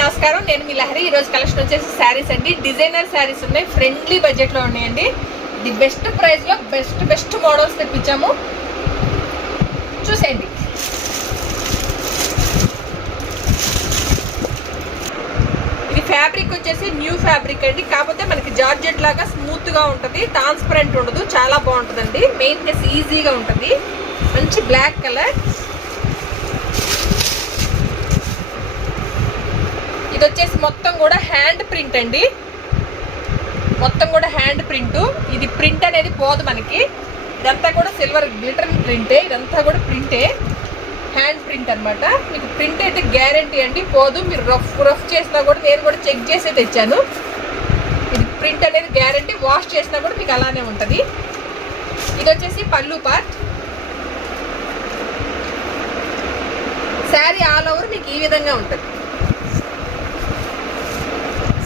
నమస్కారం, నేను మీ లహరి. ఈరోజు కలెక్షన్ వచ్చేసి శారీస్ అండి. డిజైనర్ శారీస్ ఉన్నాయి, ఫ్రెండ్లీ బడ్జెట్లో ఉన్నాయండి. ది బెస్ట్ ప్రైస్లో బెస్ట్ మోడల్స్ తెప్పించాము, చూసేయండి. ఇది ఫ్యాబ్రిక్ వచ్చేసి న్యూ ఫ్యాబ్రిక్ అండి, కాకపోతే మనకి జార్జెట్ లాగా స్మూత్గా ఉంటుంది, ట్రాన్స్పరెంట్ ఉండదు, చాలా బాగుంటుందండి. మెయింటెనెన్స్ ఈజీగా ఉంటుంది. మంచి బ్లాక్ కలర్. ఇది వచ్చేసి మొత్తం కూడా హ్యాండ్ ప్రింట్ అండి, మొత్తం కూడా హ్యాండ్ ప్రింట్. ఇది ప్రింట్ అనేది పోదు మనకి, ఇదంతా కూడా సిల్వర్ గ్లిటర్ ప్రింటే, ఇదంతా కూడా ప్రింటే, హ్యాండ్ ప్రింట్ అనమాట. మీకు ప్రింట్ అయితే గ్యారంటీ అండి, పోదు. మీరు రఫ్ చేసినా కూడా, నేను కూడా చెక్ చేసే తెచ్చాను. ఇది ప్రింట్ అనేది గ్యారంటీ, వాష్ చేసినా కూడా మీకు అలానే ఉంటుంది. ఇది వచ్చేసి పళ్ళు పార్ట్. శారీ ఆల్ ఓవర్ మీకు ఈ విధంగా ఉంటుంది.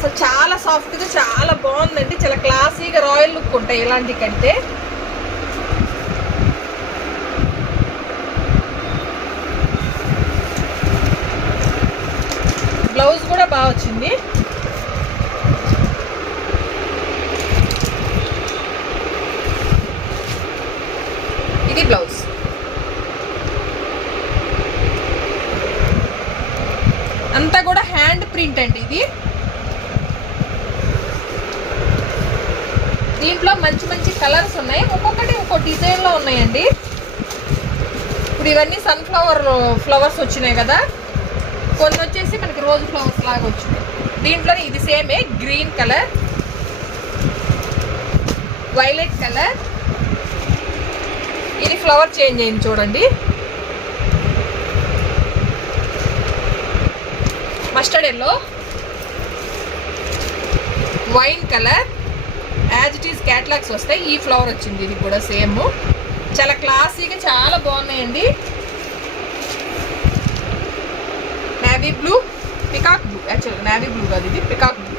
సో చాలా సాఫ్ట్గా, చాలా బాగుందండి, చాలా క్లాసీగా, రాయల్ లుక్ ఉంటాయి ఇలాంటి కంటే. బ్లౌజ్ కూడా బాగా వచ్చింది. ఇది బ్లౌజ్. అంతా కూడా హ్యాండ్ ప్రింట్ అండి ఇది. దీంట్లో మంచి కలర్స్ ఉన్నాయి, ఒక్కొక్కటి ఒక్కో డిజైన్లో ఉన్నాయండి. ఇప్పుడు ఇవన్నీ ఫ్లవర్స్ వచ్చినాయి కదా, కొన్ని వచ్చేసి మనకి రోజ్ ఫ్లవర్స్ లాగా వచ్చినాయి. దీంట్లో ఇది సేమే గ్రీన్ కలర్, వైలెట్ కలర్. ఇది ఫ్లవర్ చేంజ్ అయింది చూడండి. Mustard yellow, wine colour, as it is catalogues వస్తాయి. ఈ ఫ్లవర్ వచ్చింది, ఇది కూడా సేమ్, చాలా క్లాసీగా, చాలా బాగున్నాయండి. నేవీ బ్లూ, పికాక్ బ్లూ, యాక్చువల్గా నేవీ బ్లూ కాదు, ఇది పికాక్ బ్లూ.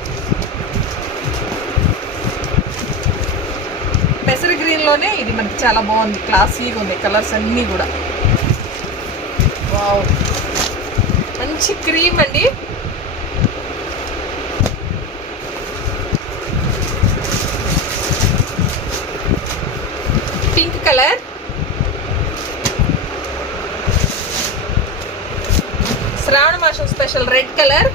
పెసర గ్రీన్లోనే ఇది మనకి చాలా బాగుంది, క్లాసీగా ఉంది కలర్స్ అన్నీ కూడా. వావ్, మంచి క్రీమ్ అండి. పింక్ కలర్, శ్రావణ మాసం స్పెషల్ రెడ్ కలర్.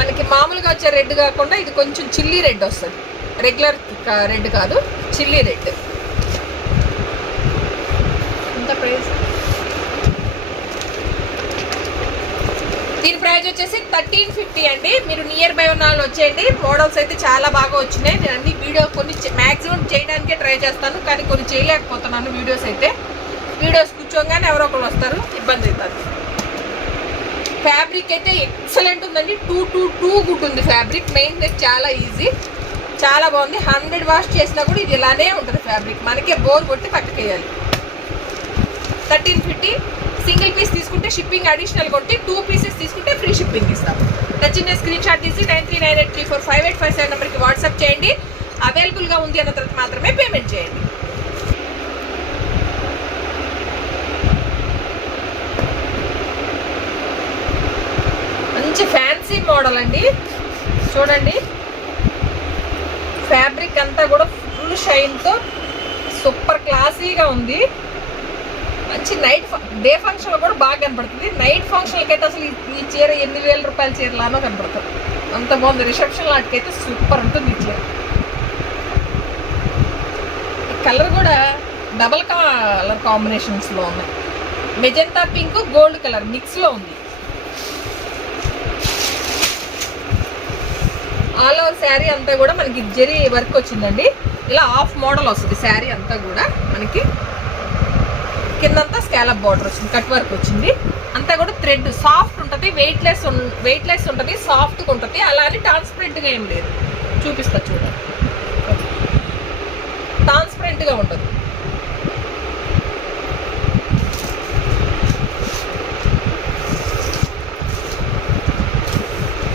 మనకి మామూలుగా వచ్చే రెడ్ కాకుండా ఇది కొంచెం చిల్లీ రెడ్ వస్తుంది, రెగ్యులర్ రెడ్ కాదు, చిల్లీ రెడ్. ఎంత ప్రైస్? దీని ప్రైస్ వచ్చేసి 1350 అండి. మీరు నియర్ బై ఉన్న వాళ్ళు వచ్చేయండి. మోడల్స్ అయితే చాలా బాగా వచ్చినాయి. నేను అన్ని వీడియో కొన్ని మ్యాక్సిమం చేయడానికే ట్రై చేస్తాను, కానీ కొన్ని చేయలేకపోతున్నాను. వీడియోస్ కూర్చోగానే ఎవరో ఒకరు వస్తారు, ఇబ్బంది అవుతుంది. ఫ్యాబ్రిక్ అయితే ఎక్సలెంట్ ఉందండి, టూ గుడ్ ఉంది ఫ్యాబ్రిక్. మెయింటెనెన్స్ చాలా ఈజీ, చాలా బాగుంది. 100 వాష్ చేసినా కూడా ఇది ఇలానే ఉంటుంది ఫ్యాబ్రిక్, మనకే బోర్ కొట్టి పక్కకేయాలి. 1350. సింగిల్ పీస్ తీసుకుంటే షిప్పింగ్ అడిషనల్ కొట్టి, 2 పీసెస్ తీసుకుంటే ఫ్రీ షిప్పింగ్ ఇస్తాం. నచ్చిన స్క్రీన్ షాట్ తీసి 9398345857 నెంబర్కి వాట్సాప్ చేయండి. అవైలబుల్గా ఉంది అన్న తర్వాత మాత్రమే పేమెంట్ చేయండి. మంచి ఫ్యాన్సీ మోడల్ అండి, చూడండి. ఫ్యాబ్రిక్ అంతా కూడా ఫుల్ షైన్తో సూపర్ క్లాసీగా ఉంది. మంచి డే ఫంక్షన్లో కూడా బాగా కనపడుతుంది. నైట్ ఫంక్షన్లకి అయితే అసలు ఈ చీర 8,000 రూపాయల చీరలానో కనపడుతుంది, అంత బాగుంది. రిసెప్షన్ వాటికైతే సూపర్ ఉంటుంది ఈ చీర. కలర్ కూడా డబల్ కలర్ కాంబినేషన్స్లో ఉన్నాయి. మెజెంటా పింక్, గోల్డ్ కలర్ మిక్స్లో ఉంది. ఆల్ ఓవర్ శారీ అంతా కూడా మనకి జరీ వర్క్ వచ్చిందండి. ఇలా హాఫ్ మోడల్ వస్తుంది శారీ అంతా కూడా. మనకి కిందంతా స్కాలప్ బార్డర్ వచ్చింది, కట్ వర్క్ వచ్చింది. అంతా కూడా థ్రెడ్ సాఫ్ట్ ఉంటుంది, వెయిట్లెస్ ఉంటుంది, సాఫ్ట్గా ఉంటుంది. అలానే ట్రాన్స్పరెంట్గా ఏం లేదు, చూపిస్తా చూడండి. ట్రాన్స్పరెంట్గా ఉంటుంది.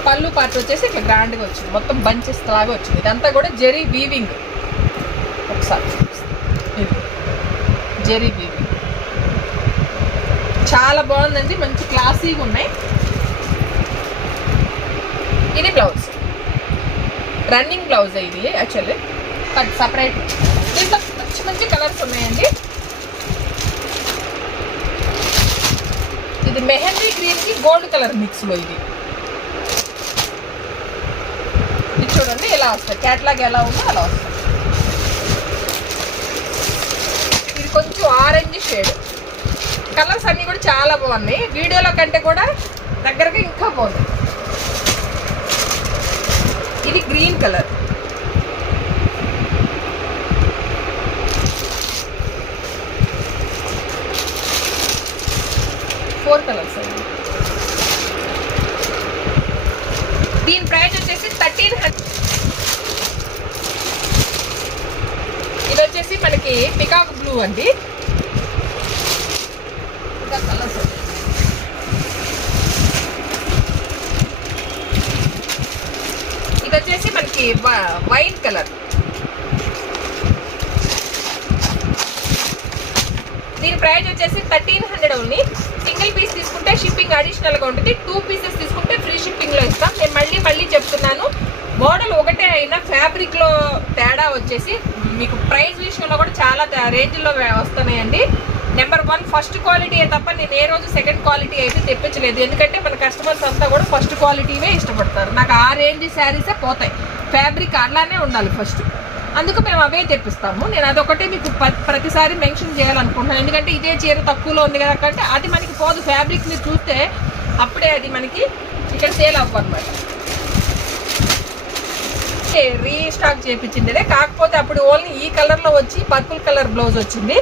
పళ్ళు పార్ట్ వచ్చేసి ఇట్లా గ్రాండ్గా వచ్చింది, మొత్తం బంచెస్ లాగా వచ్చింది. ఇదంతా కూడా జెరీ వీవింగ్. ఒకసారి జెరీ వీవింగ్ చాలా బాగుందండి, మంచి క్లాసీగా ఉన్నాయి. బ్లౌజ్, రన్నింగ్ బ్లౌజ్ ఇది యాక్చువల్లీ బట్ సపరేట్. దీంట్లో మంచి మంచి కలర్స్ ఉన్నాయండి. ఇది మెహందీ గ్రీన్ కి గోల్డ్ కలర్ మిక్స్ లో ఇది చూడండి ఎలా వస్తుంది, క్యాట్లాగ్ ఎలా ఉందో అలా వస్తుంది. ఇది కొంచెం ఆరెంజ్ షేడ్. కలర్స్ అన్నీ కూడా చాలా బాగున్నాయి, వీడియోలో కంటే కూడా దగ్గరగా ఇంకా బాగుంది. ఇది గ్రీన్ కలర్, ఫోర్ కలర్స్ అండి. దీని ప్రైస్ వచ్చేసి 1300. ఇది వచ్చేసి మనకి పికాక్ బ్లూ అండి. ఇంకా కలర్స్ ఇది వచ్చేసి మనకి వైన్ కలర్. దీని ప్రైస్ వచ్చేసి 1300 ఓన్లీ. సింగిల్ పీస్ తీసుకుంటే షిప్పింగ్ అడిషనల్గా ఉంటుంది, 2 పీసెస్ తీసుకుంటే ఫ్రీ షిప్పింగ్లో ఇస్తాం. నేను మళ్ళీ చెప్తున్నాను, మోడల్ ఒకటే అయినా ఫ్యాబ్రిక్లో తేడా వచ్చేసి మీకు ప్రైస్ విషయంలో కూడా చాలా రేంజ్లో వస్తున్నాయండి. నెంబర్ 1 ఫస్ట్ క్వాలిటీ తప్ప నేను ఏ రోజు సెకండ్ క్వాలిటీ అయితే తెప్పించలేదు. ఎందుకంటే మన కస్టమర్స్ అంతా కూడా ఫస్ట్ క్వాలిటీవే ఇష్టపడతారు. నాకు ఆ రేంజ్ శారీసే పోతాయి, ఫ్యాబ్రిక్ అలానే ఉండాలి ఫస్ట్, అందుకు మేము అవే తెప్పిస్తాము. నేను అదొకటే మీకు ప్రతిసారి మెన్షన్ చేయాలనుకుంటున్నాను. ఎందుకంటే ఇదే చీర తక్కువలో ఉంది కదా అంటే అది మనకి పోదు, ఫ్యాబ్రిక్ మీరు చూస్తే అప్పుడే అది మనకి ఇక్కడ సేల్ అవ్వన్నమాట. రీస్టాక్ చేయించింది, కాకపోతే అప్పుడు ఓన్లీ ఈ కలర్లో వచ్చి పర్పుల్ కలర్ బ్లౌజ్ వచ్చింది.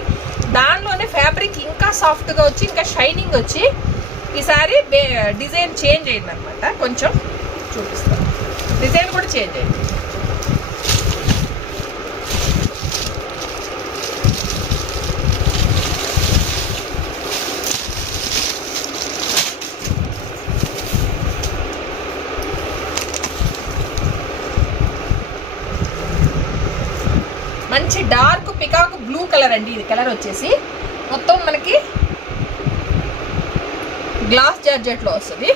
దానిలోనే ఫ్యాబ్రిక్ ఇంకా సాఫ్ట్గా వచ్చి ఇంకా షైనింగ్ వచ్చి ఈసారి డిజైన్ చేంజ్ అయిందనమాట. కొంచెం చూపిస్తాను, డిజైన్ కూడా చేంజ్ అయింది. మంచి డార్క్ పికాక్ బ్లూ కలర్ అండి. ఇది కలర్ వచ్చేసి మొత్తం మనకి గ్లాస్ జార్జెట్లో వస్తుంది.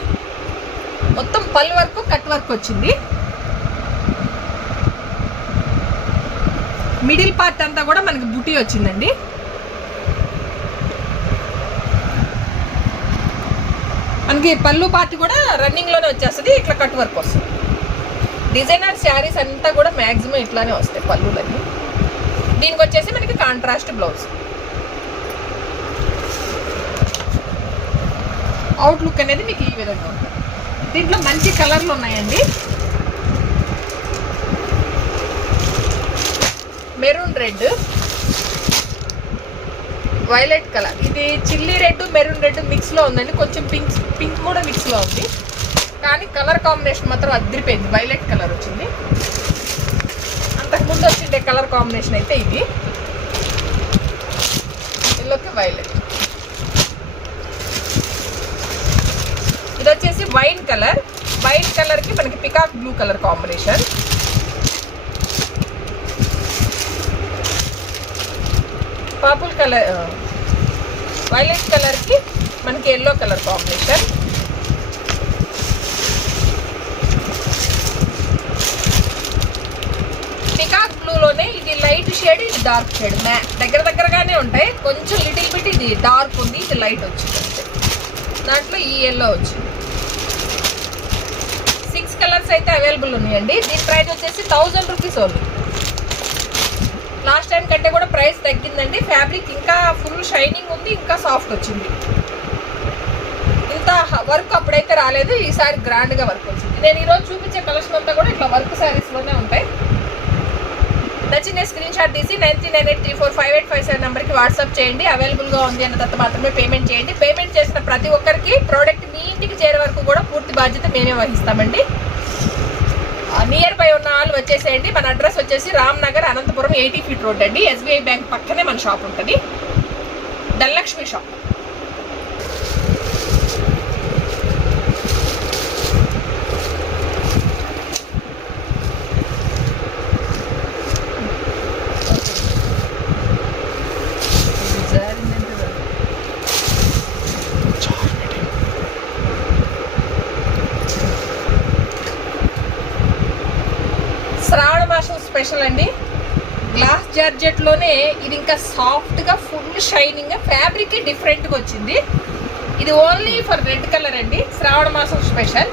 మొత్తం పల్ వర్క్ కట్ వర్క్ వచ్చింది. మిడిల్ పార్ట్ అంతా కూడా మనకి బుటీ వచ్చిందండి. మనకి పళ్ళు పార్ట్ కూడా రన్నింగ్లోనే వచ్చేస్తుంది, ఇట్లా కట్ వర్క్ వస్తుంది. డిజైనర్ శారీస్ అంతా కూడా మ్యాక్సిమం ఇట్లానే వస్తాయి పళ్ళులన్నీ. దీనికి వచ్చేసి మనకి కాంట్రాస్ట్ బ్లౌజ్. అవుట్లుక్ అనేది మీకు ఈ విధంగా ఉంటుంది. దీంట్లో మంచి కలర్లు ఉన్నాయండి. Maroon red, violet colour. ఇది చిల్లీ రెడ్ మెరూన్ రెడ్ మిక్స్లో ఉందండి. కొంచెం పింక్ కూడా మిక్స్లో ఉంది, కానీ కలర్ కాంబినేషన్ మాత్రం అదిరిపోయింది. వైలెట్ కలర్ వచ్చింది. అంతకుముందు వచ్చిండే కలర్ కాంబినేషన్ అయితే ఇది ఎల్లోకి వైలెట్. ఇది వచ్చేసి వైన్ కలర్. వైన్ కలర్కి మనకి peacock blue colour combination. Purple colour, violet కలర్కి మనకి ఎల్లో కలర్ కాంబినేషన్. పికాక్ బ్లూలోనే ఇది లైట్ షేడ్, ఇది డార్క్ షేడ్. దగ్గరగానే ఉంటాయి. కొంచెం లిటిల్ బిట్ ఇది డార్క్ ఉంది, ఇది లైట్ వచ్చింది అంతే. దాంట్లో ఈ ఎల్లో వచ్చింది. 6 కలర్స్ అయితే అవైలబుల్ ఉన్నాయండి. దీని ప్రైస్ వచ్చేసి 1000 రూపీస్ ఓన్లీ. లాస్ట్ టైం కంటే కూడా ప్రైస్ తగ్గిందండి. ఫ్యాబ్రిక్ ఇంకా ఫుల్ షైనింగ్ ఉంది, ఇంకా సాఫ్ట్ వచ్చింది. ఇంత వర్క్ అప్పుడైతే రాలేదు, ఈసారి గ్రాండ్గా వర్క్ వచ్చింది. నేను ఈరోజు చూపించే కలెక్షన్ అంతా కూడా ఇట్లా వర్క్ శారీస్లోనే ఉంటాయి. నచ్చిన స్క్రీన్ షాట్ తీసి 9398345857 నెంబర్కి వాట్సాప్ చేయండి. అవైలబుల్గా ఉంది అన్న తర్వాత మాత్రమే పేమెంట్ చేయండి. పేమెంట్ చేసిన ప్రతి ఒక్కరికి ప్రోడక్ట్ మీ ఇంటికి చేరే వరకు కూడా పూర్తి బాధ్యత మేమే వహిస్తామండి. నియర్ బై ఉన్న వాళ్ళు వచ్చేసేయండి. మన అడ్రస్ వచ్చేసి రామ్ నగర్, అనంతపురం 80 ఫీట్ రోడ్ అండి. SBI బ్యాంక్ పక్కనే మన షాప్ ఉంటుంది, ధనలక్ష్మి షాప్. శ్రావణ మాసం స్పెషల్ అండి. గ్లాస్ జార్జెట్లోనే ఇది ఇంకా సాఫ్ట్గా ఫుల్ షైనింగ్, ఫ్యాబ్రిక్ డిఫరెంట్గా వచ్చింది. ఇది ఓన్లీ ఫర్ రెడ్ కలర్ అండి, శ్రావణ మాసం స్పెషల్.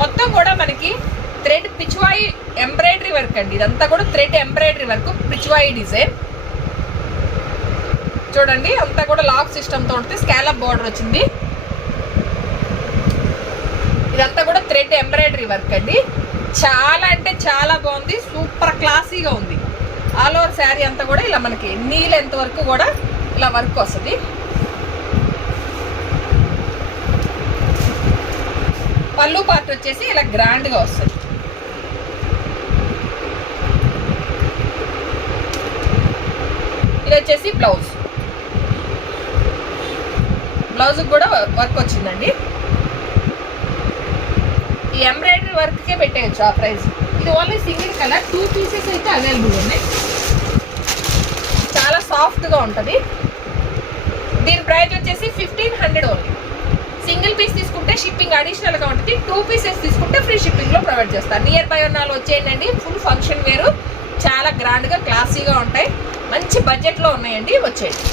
మొత్తం కూడా మనకి థ్రెడ్ పిచ్వాయి ఎంబ్రాయిడరీ వర్క్ అండి. ఇదంతా కూడా thread embroidery work, Pichwai design చూడండి. అంతా కూడా లాక్ సిస్టమ్తో ఉంటుంది, స్కాలప్ బార్డర్ వచ్చింది. ఇదంతా కూడా థ్రెడ్ ఎంబ్రాయిడరీ వర్క్ అండి. చాలా అంటే చాలా బాగుంది, సూపర్ క్లాసీగా ఉంది. ఆల్ ఓవర్ శారీ అంతా కూడా ఇలా మనకి నీ లెంత్ వరకు కూడా ఇలా వర్క్ వస్తుంది. పళ్ళు పార్ట్ వచ్చేసి ఇలా గ్రాండ్గా వస్తుంది. ఇది వచ్చేసి బ్లౌజ్ కూడా వర్క్ వచ్చిందండి. ఈ ఎంబ్రాయిడరీ వర్క్కే పెట్టేయచ్చు ఆ ప్రైస్. ఇది ఓన్లీ సింగిల్ కలర్, 2 పీసెస్ అయితే అవైలబుల్ ఉన్నాయి. చాలా సాఫ్ట్గా ఉంటుంది. దీని ప్రైస్ వచ్చేసి 1500 ఓన్లీ. సింగిల్ పీస్ తీసుకుంటే షిప్పింగ్ అడిషనల్గా ఉంటుంది, 2 పీసెస్ తీసుకుంటే ఫ్రీ షిప్పింగ్లో ప్రొవైడ్ చేస్తారు. నియర్ బై ఉన్న వాళ్ళు వచ్చేయండి. ఫుల్ ఫంక్షన్ వేరు, చాలా గ్రాండ్గా క్లాసీగా ఉంటాయి, మంచి బడ్జెట్లో ఉన్నాయండి, వచ్చేయండి.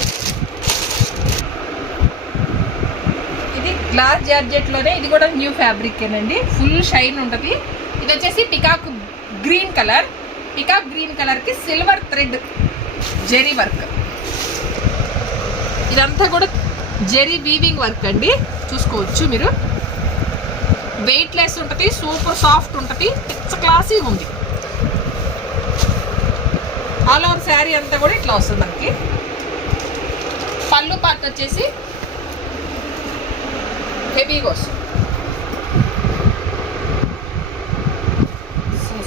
ఇది గ్లాస్ జార్జెట్లోనే, ఇది కూడా న్యూ ఫ్యాబ్రికేనండి, ఫుల్ షైన్ ఉంటుంది. ఇది వచ్చేసి peacock green colour. Peacock green కలర్కి సిల్వర్ థ్రెడ్ జెరీ వర్క్. ఇదంతా కూడా జెరీ వీవింగ్ వర్క్ అండి, చూసుకోవచ్చు మీరు. వెయిట్ లెస్ ఉంటుంది, సూపర్ సాఫ్ట్ ఉంటుంది, ఇట్స్ క్లాసీ ఉంది. ఆల్ ఓవర్ శారీ అంతా కూడా ఇట్లా వస్తుంది మనకి. పళ్ళు పార్ట్ వచ్చేసి హెవీగా వస్తుంది,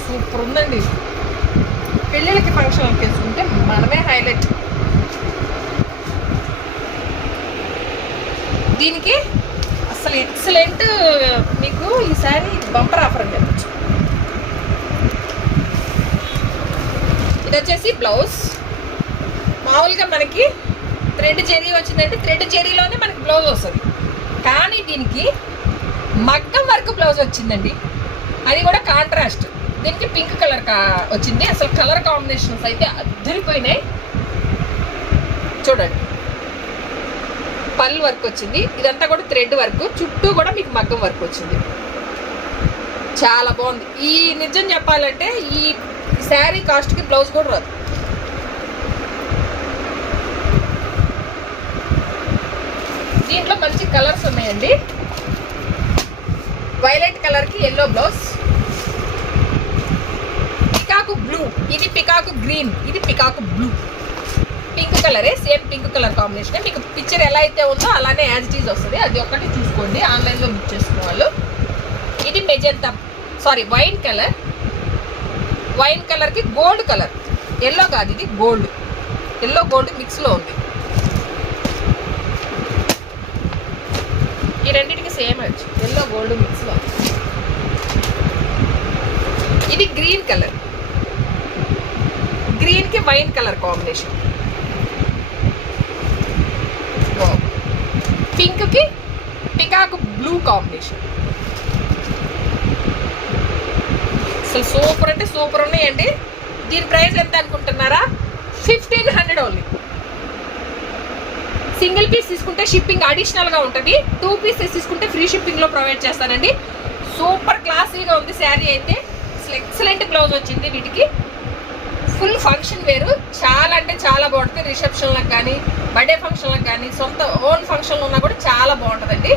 సూపర్ ఉందండి. పెళ్ళిళ్ళకి ఫంక్షన్కి వేసుకుంటే మనమే హైలైట్. దీనికి అసలు ఎక్సలెంట్, మీకు ఈసారి బంపర్ ఆఫర్ అని చెప్పచ్చు. ఇది వచ్చేసి బ్లౌజ్. మామూలుగా మనకి థ్రెడ్ జెరీ వచ్చిందంటే థ్రెడ్ జెరీలోనే మనకి బ్లౌజ్ వస్తుంది, కానీ దీనికి మగ్గం వర్క్ బ్లౌజ్ వచ్చిందండి. అది కూడా కాంట్రాస్ట్. దీనికి పింక్ కలర్ వచ్చింది. అసలు కలర్ కాంబినేషన్స్ అయితే అద్దరిపోయినాయి చూడండి. పళ్ళు వర్క్ వచ్చింది. ఇదంతా కూడా థ్రెడ్ వర్క్, చుట్టూ కూడా మీకు మగ్గం వర్క్ వచ్చింది. చాలా బాగుంది. ఈ నిజం చెప్పాలంటే ఈ శారీ కాస్ట్కి బ్లౌజ్ కూడా రాదు. దీంట్లో మంచి కలర్స్ ఉన్నాయండి. వైలెట్ కలర్కి ఎల్లో బ్లౌజ్, పికాకు బ్లూ, ఇది పికాకు గ్రీన్, ఇది పికాకు బ్లూ. పింక్ కలరే, సేమ్ పింక్ కలర్ కాంబినేషన్. మీకు పిక్చర్ ఎలా అయితే ఉందో అలానే యాజ్ ఇట్ ఈజ్ వస్తుంది. అది ఒక్కటి చూసుకోండి ఆన్లైన్లో బుక్ చేసుకునే వాళ్ళు. ఇది మెజెంతా వైన్ కలర్. వైన్ కలర్కి గోల్డ్ కలర్, ఎల్లో కాదు ఇది గోల్డ్, ఎల్లో గోల్డ్ మిక్స్లో ఉంది. ఈ రెండింటికి సేమ్ వచ్చు, ఎల్లో గోల్డ్ మిక్స్లో. ఇది గ్రీన్ కలర్, గ్రీన్కి వైన్ కలర్ కాంబినేషన్. పింక్కి పికాకు బ్లూ కాంబినేషన్. అసలు సూపర్ అంటే సూపర్ ఉన్నాయండి. దీని ప్రైస్ ఎంత అనుకుంటున్నారా? 1500 ఓన్లీ. సింగిల్ పీస్ తీసుకుంటే షిప్పింగ్ అడిషనల్గా ఉంటుంది, 2 పీసెస్ తీసుకుంటే ఫ్రీ షిప్పింగ్లో ప్రొవైడ్ చేస్తానండి. సూపర్ క్లాసీగా ఉంది శారీ అయితే. అసలు ఎక్సలెంట్ బ్లౌజ్ వచ్చింది వీటికి. ఫుల్ ఫంక్షన్ వేరు, చాలా అంటే చాలా బాగుంటుంది. రిసెప్షన్లకు కానీ, బర్త్డే ఫంక్షన్లకు కానీ, సొంత ఓన్ ఫంక్షన్లు ఉన్నా కూడా చాలా బాగుంటుందండి.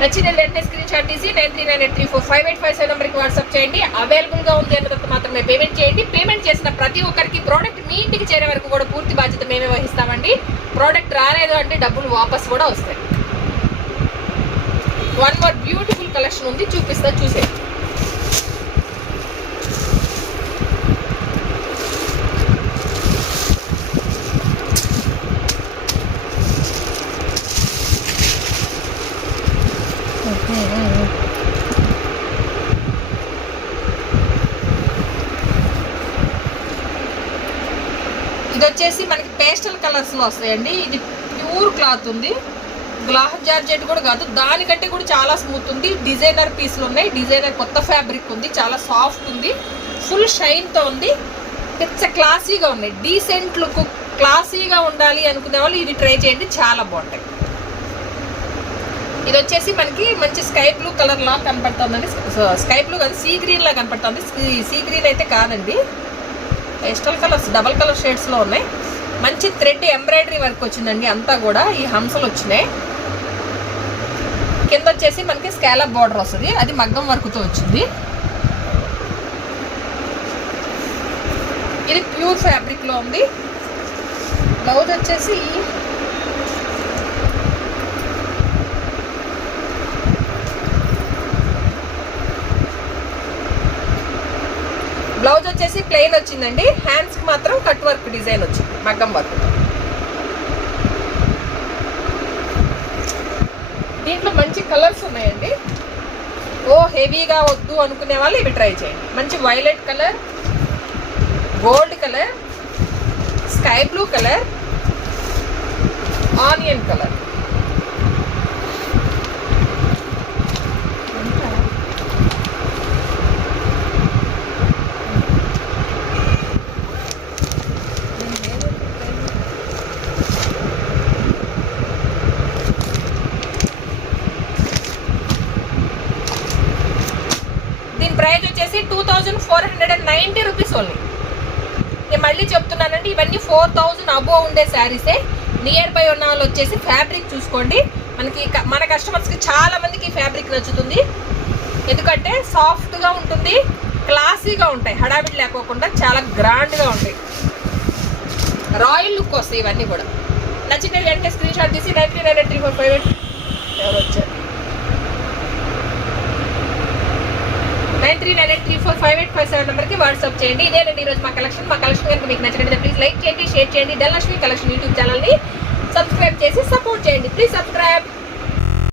నచ్చిన వెంటనే స్క్రీన్ షాట్ తీసి 9398345857 నెంబర్కి వాట్సాప్ చేయండి. అవైలబుల్గా ఉంది అన్న తర్వాత మాత్రమే పేమెంట్ చేయండి. పేమెంట్ చేసిన ప్రతి ఒక్కరికి ప్రోడక్ట్ మీ ఇంటికి చేరే వరకు కూడా పూర్తి బాధ్యత మేమే వహిస్తామండి. ప్రోడక్ట్ రాలేదు అంటే డబ్బులు వాపస్ కూడా వస్తాయి. వన్ మోర్ బ్యూటిఫుల్ కలెక్షన్ ఉంది, చూపిస్తా, చూసేయండి. ఇది వచ్చేసి మనకి పేస్టల్ కలర్స్లో వస్తాయండి. ఇది ప్యూర్ క్లాత్ ఉంది, గ్లాస్ జార్జెట్ కూడా కాదు, దానికంటే కూడా చాలా స్మూత్ ఉంది. డిజైనర్ పీస్లు ఉన్నాయి, డిజైనర్ కొత్త ఫ్యాబ్రిక్ ఉంది, చాలా సాఫ్ట్ ఉంది. ఫుల్ షైన్తో ఉంది. పిచ్చ క్లాసీగా ఉన్నాయి. డీసెంట్ లుక్, క్లాసీగా ఉండాలి అనుకునే వాళ్ళు ఇది ట్రై చేయండి, చాలా బాగుంటాయి. ఇది వచ్చేసి మనకి మంచి స్కై బ్లూ కలర్ లా కనపడుతుందండి. స్కై బ్లూ కాదు, సీ గ్రీన్ లా కనపడుతుంది. సీ గ్రీన్ అయితే కాదండి, పేస్టల్ కలర్స్, డబల్ కలర్ షేడ్స్లో ఉన్నాయి. మంచి థ్రెడ్ ఎంబ్రాయిడరీ వర్క్ వచ్చిందండి. అంతా కూడా ఈ హంసలు వచ్చినాయి. కింద వచ్చేసి మనకి స్కాలప్ బార్డర్ వస్తుంది, అది మగ్గం వర్క్తో వచ్చింది. ఇది ప్యూర్ ఫ్యాబ్రిక్లో ఉంది. బ్లౌజ్ వచ్చేసి ప్లెయిన్ వచ్చిందండి. హ్యాండ్స్కి మాత్రం కట్ వర్క్ డిజైన్ వచ్చింది, మగ్గం వర్క్. దీంట్లో మంచి కలర్స్ ఉన్నాయండి. హెవీగా వద్దు అనుకునే వాళ్ళు ఇవి ట్రై చేయండి. మంచి violet colour, gold colour, sky blue colour, onion colour. Price వచ్చేసి 2490 రూపీస్ ఓన్లీ. నేను మళ్ళీ చెప్తున్నానండి, ఇవన్నీ 4000 అబోవ్ ఉండే శారీసే. నియర్ బై ఉన్న వాళ్ళు వచ్చేసి ఫ్యాబ్రిక్ చూసుకోండి. మన కస్టమర్స్కి చాలా మందికి ఫ్యాబ్రిక్ నచ్చుతుంది. ఎందుకంటే సాఫ్ట్గా ఉంటుంది, క్లాసీగా ఉంటాయి, హడావిడి లేకోకుండా చాలా గ్రాండ్గా ఉంటాయి, రాయల్ లుక్ వస్తాయి. ఇవన్నీ కూడా నచ్చిన వెంటనే స్క్రీన్ షాట్ తీసి 93983458 ఎవరు వచ్చారు 9398345857 నెంబర్కి వాట్సాప్ చేయండి. ఇదేనండి ఈరోజు మా కలెక్షన్. కనుక మీకు నచ్చినట్లయితే ప్లీజ్ లైక్ చేయండి, షేర్ చేయండి. ధనలక్ష్మి కలెక్షన్ యూట్యూబ్ ఛానల్ని